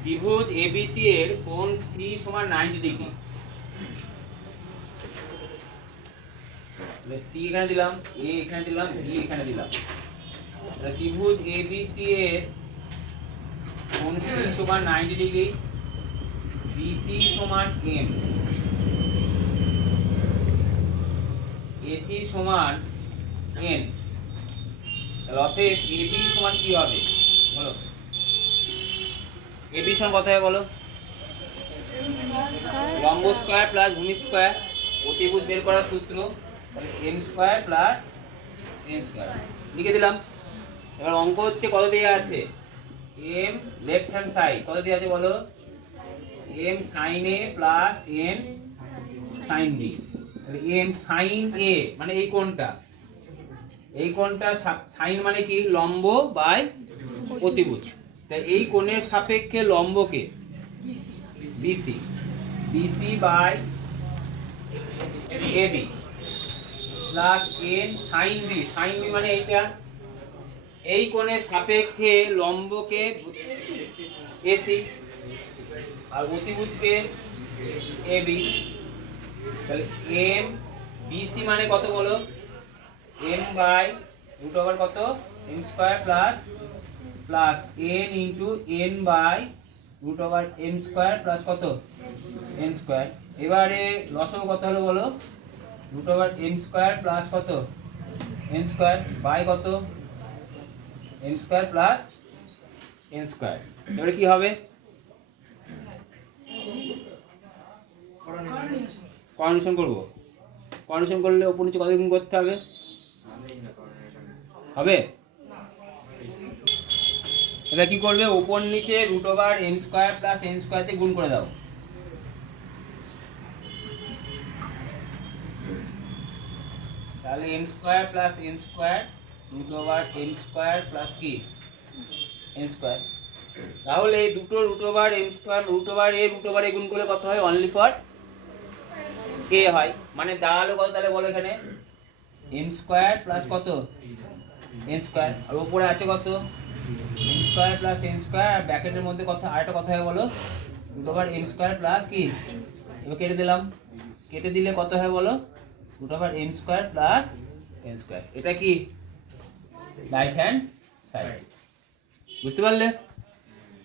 ত্রিভুজ এবিসি এর কোণ সি সমান নাইনটি ডিগ্রি সি এখানে দিলাম এ এখানে দিলাম বি এখানে দিলাম। ত্রিভুজ এবিসি এর কোণ সি সমান নাইনটি ডিগ্রি বিসি সমান এম এসি সমান এন তাহলে অতএব এবি সমান কি হবে? বলো। এবি সমান কত হবে বলো? লম্ব স্কোয়ার প্লাস ভূমি স্কোয়ার অতিভূত বের করার সূত্র M square plus N square লিখে দিলাম। এবার অঙ্ক হচ্ছে কত দেওয়া আছে? এম লেফট হ্যান্ড সাইড কত দেওয়া আছে বলো? M sine A plus N sine B M sine A মানে এই কোণটা। এই কোণটা সাইন মানে কি? লম্ব বাই অতিভুজ। তাই এই কোণের সাপেক্ষে লম্বকে BC BC by AB plus N sine B sine B মানে এইটা। এই কোণের সাপেক্ষে লম্বকে এসি আর অতিভুজকে এবি তাহলে এম বিসি মানে কত বলো? এম বাই রুট ওভার কত? M square plus plus N into N by root over M square plus কত? N square. এবারে লসও কত হলো বলো? Root over M square plus কত? N square. বাই কত? M square plus N square. এবারে কি হবে? কন্ডিশন করব। কন্ডিশন করলে ওপর নিচে কত গুণ করতে হবে? হবে। এটা কি করবে? ওপর নিচে root over M square plus N স্কোয়ারতে গুণ করে দাও। তাহলে M square plus N square root over M square plus কি? এন স্কোয়ার তাহলে এই দুটো root over M square root over A root over A গুণ করলে কত হয়? অনলি ফর এ হয়। মানে দাঁড়াল কত? তাহলে বলো এখানে। এম স্কোয়ার প্লাস কত? এন স্কোয়ার আর উপরে আছে কত? M square plus N square আর ব্র্যাকেটের মধ্যে কথা, আরেকটা কথা হয় বলো? Root over M square plus কি? এবার কেটে দিলাম। কেটে দিলে কত হয় বলো? Root over M square plus N square এটা কি? রাইট হ্যান্ড সাইড বুঝতে পারলে?